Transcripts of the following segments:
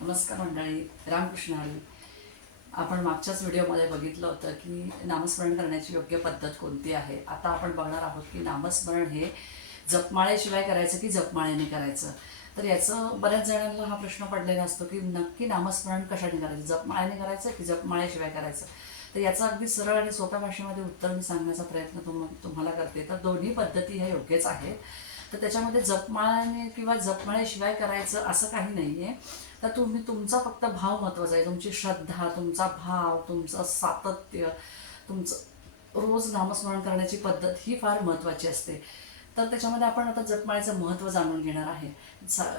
नमस्कार मंडळी, रामकृष्ण हरी. आपण मागच्याच व्हिडिओमध्ये बघितलं होतं की नामस्मरण करण्याची योग्य पद्धत कोणती आहे. आता आपण बघणार आहोत की नामस्मरण हे जपमाळेशिवाय करायचं की जपमाळेने करायचं. तर याचं बऱ्याच जणांना हा प्रश्न पडलेला असतो की नक्की नामस्मरण कशाने करायचं, जपमाळेने करायचं की जपमाळेशिवाय करायचं. तर याचं अगदी सरळ आणि सोप्या भाषेमध्ये उत्तर मी सांगण्याचा प्रयत्न तुम्हाला करते. तर दोन्ही पद्धती ह्या योग्यच आहेत. तर त्याच्यामध्ये जपमाळाने किंवा जपमाळेशिवाय करायचं असं काही नाही आहे. तर तुम्ही तुमचा फक्त भाव महत्त्वाचा आहे, तुमची श्रद्धा, तुमचा भाव, तुमचं सातत्य, तुमचं रोज नामस्मरण करण्याची पद्धत ही फार महत्त्वाची असते. तर त्याच्यामध्ये आपण आता जपमाळेचं महत्त्व जाणून घेणार आहे.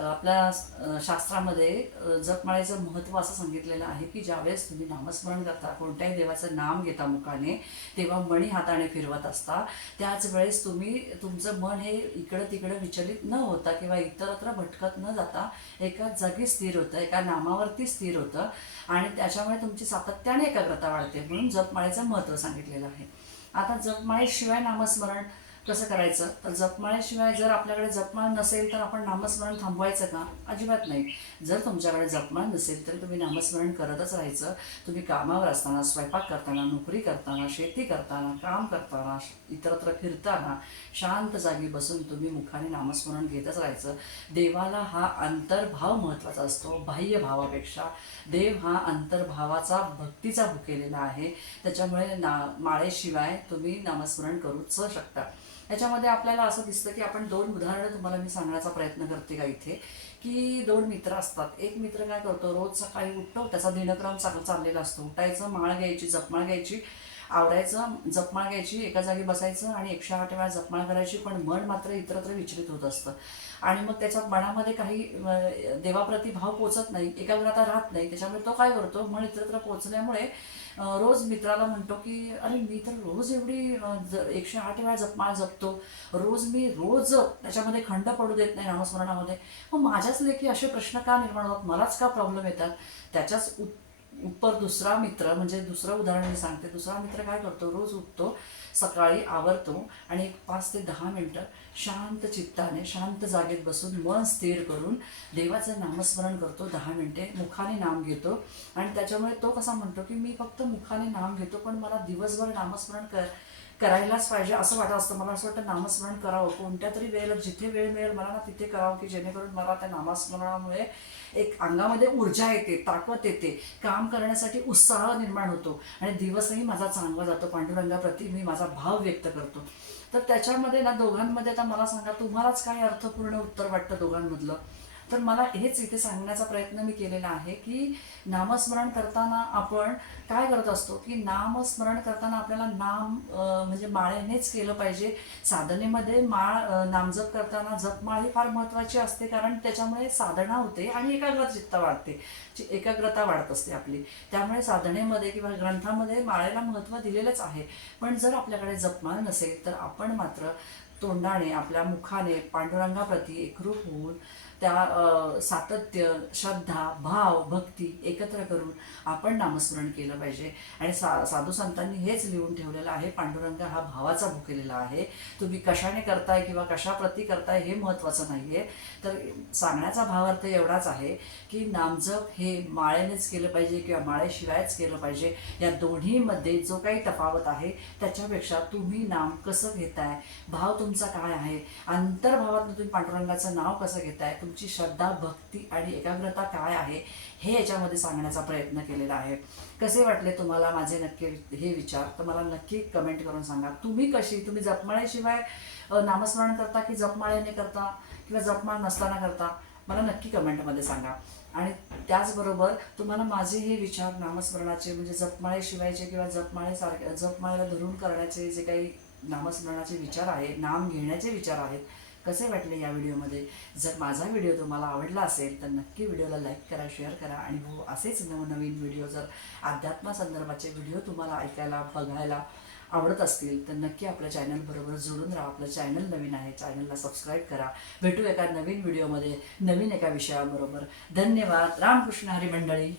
आपल्या शास्त्रामध्ये जपमाळेचं महत्त्व असं सांगितलेलं आहे की ज्यावेळेस तुम्ही नामस्मरण करता, कोणत्याही देवाचं नाम घेता मुखाने, तेव्हा मणी हाताने फिरवत असता. त्याच वेळेस तुम्ही तुमचं मन हे इकडं तिकडं विचलित न होता किंवा इतरत्र भटकत न जाता एकाच जागी स्थिर होतं, एका नामावरती स्थिर होतं आणि त्याच्यामुळे तुमची सातत्याने एकाग्रता वाढते. म्हणून जपमाळेचं महत्त्व सांगितलेलं आहे. आता जपमाळेशिवाय नामस्मरण कसं करायचं? तर जपमाळेशिवाय जर आपल्याकडे जपमाळ नसेल तर आपण नामस्मरण थांबवायचं का? अजिबात नाही. जर तुमच्याकडे जपमाळ नसेल तर तुम्ही नामस्मरण करतच राहायचं. तुम्ही कामावर असताना, स्वयंपाक करताना, नोकरी करताना, शेती करताना, काम करताना, इतरत्र फिरताना शांत जागी बसून तुम्ही मुखाने नामस्मरण घेतच राहायचं. देवाला हा अंतर्भाव महत्त्वाचा असतो, बाह्य भावापेक्षा. देव हा अंतर्भावाचा, भक्तीचा भुकेलेला आहे. त्याच्यामुळे माळेशिवाय तुम्ही नामस्मरण करूच शकता. याच्यामध्ये आपल्याला असं दिसतं की आपण दोन उदाहरणं तुम्हाला मी सांगण्याचा प्रयत्न करते का इथे, की दोन मित्र असतात. एक मित्र काय करतो, रोज सकाळी उठतो, त्याचा दिनक्रम चाललेला असतो. उठायचं, माळ घ्यायची, जपमाळ घ्यायची, आवरायचं, जपमाळ घ्यायची, एका जागी बसायचं आणि 108 वेळा जपमाळ करायची, पण मन मात्र इतरत्र विचलित होत असतं. आणि मग त्याच्या मनामध्ये काही देवाप्रती भाव पोचत नाही, एकाग्रता राहत नाही. त्याच्यामुळे तो काय करतो, मन इतरत्र पोचल्यामुळे रोज मित्राला म्हणतो की अरे मी तर रोज एवढी 108 वेळा जपमाळ जपतो, रोज त्याच्यामध्ये खंड पडू देत नाही नामस्मरणामध्ये. मग माझ्याच लेखी असे प्रश्न का निर्माण होतात, मलाच का प्रॉब्लेम येतात? त्याच्याच उपर दुसरा मित्र, म्हणजे दुसरं उदाहरण मी सांगते. दुसरा मित्र काय करतो, रोज उठतो, सकाळी आवरतो आणि एक 5 ते 10 मिनटं शांत चित्ताने, शांत जागेत बसून मन स्थिर करून देवाचं नामस्मरण करतो. 10 मिनटे मुखाने नाम घेतो आणि त्याच्यामुळे तो कसा म्हणतो की मी फक्त मुखाने नाम घेतो, पण मला दिवसभर नामस्मरण करायलाच पाहिजे असं वाटत असतं. मला असं वाटतं नामस्मरण करावं, कोणत्या तरी वेळेला, जिथे वेळ मिळेल मला ना तिथे करावं, की जेणेकरून मला त्या नामस्मरणामुळे एक अंगामध्ये ऊर्जा येते, ताकद येते, काम करण्यासाठी उत्साह निर्माण होतो आणि दिवसही माझा चांगला जातो. पांडुरंगाप्रती मी माझा भाव व्यक्त करतो. तर त्याच्यामध्ये ना दोघांमध्ये, आता मला सांगा तुम्हालाच काय अर्थपूर्ण उत्तर वाटतं दोघांमधलं? तर मला हेच इथे सांगण्याचा प्रयत्न मी केलेला आहे की नामस्मरण करताना आपण काय करत असतो, की नामस्मरण करताना आपल्याला नाम म्हणजे माळेनेच केलं पाहिजे. साधनेमध्ये नामजप करताना जपमाळ ही फार महत्त्वाची असते, कारण त्याच्यामुळे साधना होते आणि एकाग्रचित्त वाढते, एकाग्रता वाढत असते आपली. त्यामुळे साधनेमध्ये किंवा ग्रंथामध्ये माळेला महत्त्व दिलेलंच आहे. पण जर आपल्याकडे जपमाळ नसेल तर आपण मात्र तोंडाने, आपल्या मुखाने पांडुरंगाप्रती एकरूप होऊन त्या सातत्य, श्रद्धा, भाव, भक्ती एकत्र करून आपण नामस्मरण केलं पाहिजे. आणि साधू संतांनी हेच लिहून ठेवलेलं आहे, पांडुरंग हा भावाचा भुकेलेला आहे. तुम्ही कशाने करताय किंवा कशाप्रती करताय हे महत्त्वाचं नाही आहे. तर सांगण्याचा भावार्थ एवढाच आहे की नामजप हे माळेनेच केलं पाहिजे किंवा माळेशिवायच केलं पाहिजे. या दोन्हीमध्ये जो काही तफावत आहे त्याच्यापेक्षा तुम्ही नाम कसं घेताय, भाव तुमचा काय आहे, अंतर्भावातून तुम्ही पांडुरंगाचं नाव कसं घेताय, तुमची श्रद्धा, भक्ती आणि एकाग्रता काय आहे, हे याच्यामध्ये सांगण्याचा प्रयत्न केलेला आहे. कसे वाटले तुम्हाला माझे नक्की हे विचार? तर मला नक्की कमेंट करून सांगा. तुम्ही जपमाळेशिवाय नामस्मरण करता की जपमाळेने करता किंवा जपमाळ नसताना करता? मला नक्की कमेंटमध्ये सांगा. आणि त्याचबरोबर तुम्हाला माझे हे विचार नामस्मरणाचे, म्हणजे जपमाळेशिवायचे किंवा जपमाळेला धरून करण्याचे जे काही नामस्मरणाचे विचार आहे, नाम घेण्याचे विचार आहेत, कसे वाटले या व्हिडिओमध्ये? जर माझा व्हिडिओ तुम्हाला आवडला असेल तर नक्की व्हिडिओला लाईक करा, शेअर करा. आणि हो, असेच नवनवीन व्हिडिओ, जर अध्यात्मासंदर्भाचे व्हिडिओ तुम्हाला ऐकायला, बघायला आवडत असतील तर नक्की आपल्या चॅनलबरोबर जोडून राहा. आपलं चॅनल नवीन आहे, चॅनलला सबस्क्राईब करा. भेटू एका नवीन व्हिडिओमध्ये, नवीन एका विषयाबरोबर. धन्यवाद. रामकृष्ण हरी मंडळी.